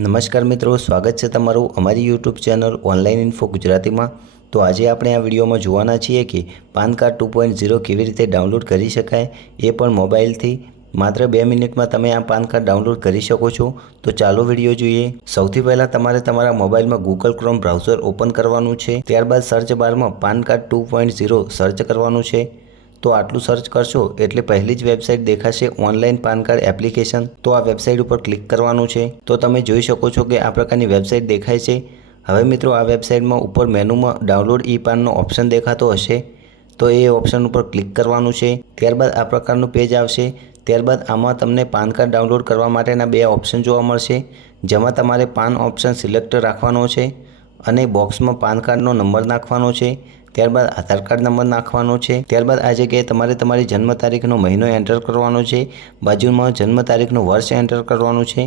નમસ્કાર મિત્રો, સ્વાગત છે તમારું અમારી યુટ્યુબ ચેનલ ઓનલાઈન ઇન્ફો ગુજરાતીમાં। તો આજે આપણે આ વિડીયોમાં જોવાના છીએ કે પાન કાર્ડ 2.0 કેવી રીતે ડાઉનલોડ કરી શકાય, એ પણ મોબાઈલથી। માત્ર 2 મિનિટમાં તમે આ પાન કાર્ડ ડાઉનલોડ કરી શકો છો। તો ચાલો વિડીયો જોઈએ। સૌથી પહેલાં તમારે તમારા મોબાઈલમાં ગૂગલ ક્રોમ બ્રાઉઝર ઓપન કરવાનું છે। ત્યારબાદ સર્ચ બારમાં પાન કાર્ડ 2.0 સર્ચ કરવાનું છે। તો આટલું સર્ચ કરશો એટલે પહેલી જ વેબસાઇટ દેખાશે, ઓનલાઈન પાન કાર્ડ એપ્લિકેશન। તો આ વેબસાઇટ ઉપર ક્લિક કરવાનું છે। તો તમે જોઈ શકો છો કે આ પ્રકારની વેબસાઇટ દેખાય છે। હવે મિત્રો, આ વેબસાઇટમાં ઉપર મેનુમાં ડાઉનલોડ ઈ પાનનો ઓપ્શન દેખાતો હશે, તો એ ઓપ્શન ઉપર ક્લિક કરવાનું છે। ત્યારબાદ આ પ્રકારનું પેજ આવશે। ત્યારબાદ આમાં તમને પાન કાર્ડ ડાઉનલોડ કરવા માટેના 2 ઓપ્શન જોવા મળશે, જેમાં તમારે પાન ઓપ્શન સિલેક્ટ રાખવાનો છે અને બોક્સમાં પાન કાર્ડનો નંબર નાખવાનો છે। ત્યારબાદ આધાર કાર્ડ નંબર નાખવાનો છે। ત્યારબાદ આ જગ્યાએ તમારે તમારી જન્મ તારીખનો મહિનો એન્ટર કરવાનો છે, બાજુમાં જન્મ તારીખનું વર્ષ એન્ટર કરવાનું છે।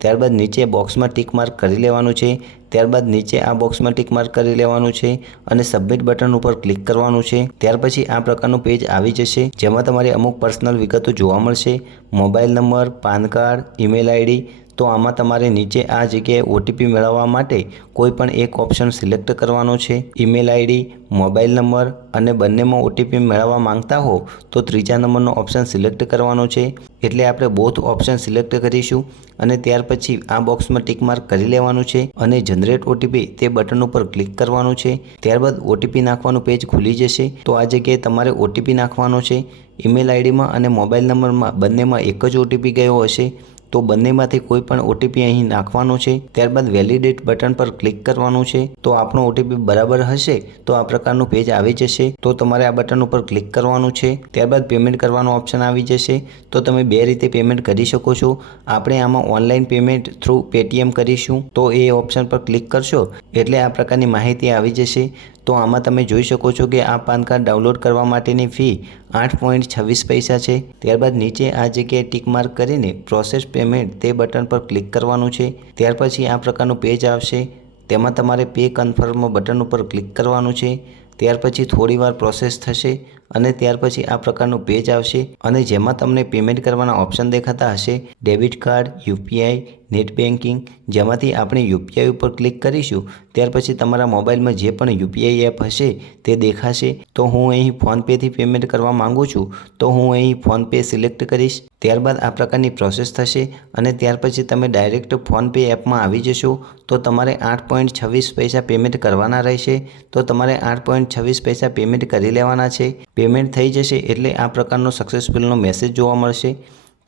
ત્યારબાદ નીચે બોક્સમાં ટિક માર્ક કરી લેવાનું છે। ત્યારબાદ નીચે આ બોક્સમાં ટિક માર્ક કરી લેવાનું છે અને સબમિટ બટન ઉપર ક્લિક કરવાનું છે। ત્યાર પછી આ પ્રકારનું પેજ આવી જશે, જેમાં તમારી અમુક પર્સનલ વિગતો જોવા મળશે, mobile number, PAN card, email ID. તો આમાં તમારે નીચે આ જગ્યાએ ઓટીપી મેળવવા માટે કોઈ પણ એક ઓપ્શન સિલેક્ટ કરવાનો છે। ઈમેલ આઈડી, મોબાઈલ નંબર અને બંનેમાં ઓટીપી મેળવવા માંગતા હો તો ત્રીજા નંબરનો ઓપ્શન સિલેક્ટ કરવાનો છે। એટલે આપણે બોથ ઓપ્શન સિલેક્ટ કરીશું અને ત્યાર પછી આ બોક્સમાં ટિક માર્ક કરી લેવાનું છે અને જનરેટ ઓટીપી તે બટન ઉપર ક્લિક કરવાનું છે। ત્યારબાદ ઓટીપી નાખવાનું પેજ ખુલી જશે। તો આ જગ્યાએ તમારે ઓટીપી નાખવાનો છે। ઈમેલ આઈડીમાં અને મોબાઈલ નંબરમાં બંનેમાં એક જ ઓટીપી ગયો હશે, તો બંનેમાંથી કોઈ પણ ઓટીપી અહીં નાખવાનો છે। ત્યારબાદ વેલિડેટ બટન પર ક્લિક કરવાનું છે। તો આપણો ઓટીપી બરાબર હશે તો આ પ્રકારનું પેજ આવી જશે। તો તમારે આ બટન ઉપર ક્લિક કરવાનું છે। ત્યારબાદ પેમેન્ટ કરવાનો ઓપ્શન આવી જશે। તો તમે 2 રીતે પેમેન્ટ કરી શકો છો। આપણે આમાં ઓનલાઈન પેમેન્ટ થ્રુ પેટીએમ કરીશું, તો એ ઓપ્શન પર ક્લિક કરશો એટલે આ પ્રકારની માહિતી આવી જશે। તો આમાં તમે જોઈ શકો છો કે આ પાન કાર્ડ ડાઉનલોડ કરવા માટેની ફી 8.26 પૈસા છે। ત્યારબાદ નીચે આ જગ્યાએ ટિક માર્ક કરીને પ્રોસેસ પેમેન્ટ તે બટન પર ક્લિક કરવાનું છે। ત્યાર પછી આ પ્રકારનું પેજ આવશે, તેમાં તમારે પે કન્ફર્મ બટન ઉપર ક્લિક કરવાનું છે। ત્યાર પછી થોડીવાર પ્રોસેસ થશે અને ત્યાર પછી આ પ્રકારનું પેજ આવશે અને જેમાં તમને પેમેન્ટ કરવાના ઓપ્શન દેખાતા હશે, debit card, UPI, net banking. જેમાંથી આપણે યુપીઆઈ ઉપર ક્લિક કરીશું ત્યાર પછી તમારા મોબાઈલમાં જે પણ યુપીઆઈ એપ હશે તે દેખાશે। તો હું અહીં ફોનપેથી પેમેન્ટ કરવા માંગુ છું, તો હું અહીં ફોનપે સિલેક્ટ કરીશ। ત્યારબાદ આ પ્રકારની પ્રોસેસ થશે અને ત્યાર પછી તમે ડાયરેક્ટ ફોનપે એપમાં આવી જશો। તો તમારે 8.26 પૈસા પેમેન્ટ કરવાના રહેશે। તો તમારે 8.26 પૈસા પેમેન્ટ કરી લેવાના છે। પેમેન્ટ થઈ જશે એટલે આ પ્રકારનો સક્સેસફુલનો મેસેજ જોવા મળશે।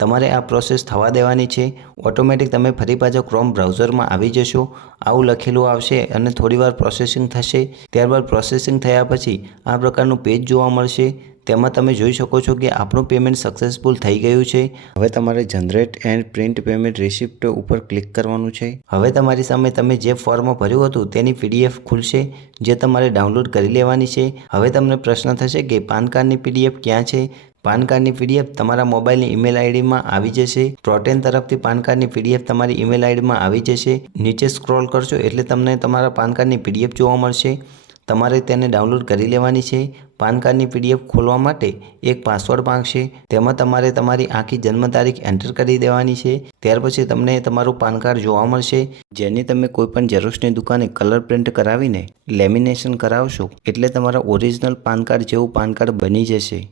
તમારે આ પ્રોસેસ થવા દેવાની છે। ઓટોમેટિક તમે ફરી પાછા ક્રોમ બ્રાઉઝરમાં આવી જશો, આવું લખેલું આવશે અને થોડીવાર પ્રોસેસિંગ થશે। ત્યારબાદ પ્રોસેસિંગ થયા પછી આ પ્રકારનું પેજ જોવા મળશે। તેમાં તમે જોઈ શકો છો કે આપણું પેમેન્ટ સક્સેસફુલ થઈ ગયું છે। હવે તમારે generate and print payment receipt ઉપર ક્લિક કરવાનું છે। હવે તમારી સામે તમે જે ફોર્મ ભર્યું હતું તેની પીડીએફ ખુલશે, જે તમારે ડાઉનલોડ કરી લેવાની છે। હવે તમને પ્રશ્ન થશે કે પાન કાર્ડની પીડીએફ ક્યાં છે? પાન કાર્ડની પીડીએફ તમારા મોબાઈલની ઈમેલ આઈડીમાં આવી જશે। પ્રોટેન તરફથી પાન કાર્ડની પીડીએફ તમારી ઈમેલ આઈડીમાં આવી જશે। નીચે સ્ક્રોલ કરશો એટલે તમને તમારા પાન કાર્ડની પીડીએફ જોવા મળશે। તમારે તેને ડાઉનલોડ કરી લેવાની છે। પાન કાર્ડની પીડીએફ ખોલવા માટે એક પાસવર્ડ માંગશે, તેમાં તમારે તમારી આખી જન્મ તારીખ એન્ટર કરી દેવાની છે। ત્યાર પછી તમને તમારું પાન કાર્ડ જોવા મળશે, જેની તમે કોઈપણ ઝેરોક્ષની દુકાને કલર પ્રિન્ટ કરાવીને લેમિનેશન કરાવશો એટલે તમારા ઓરિજિનલ પાન કાર્ડ જેવું પાન કાર્ડ બની જશે।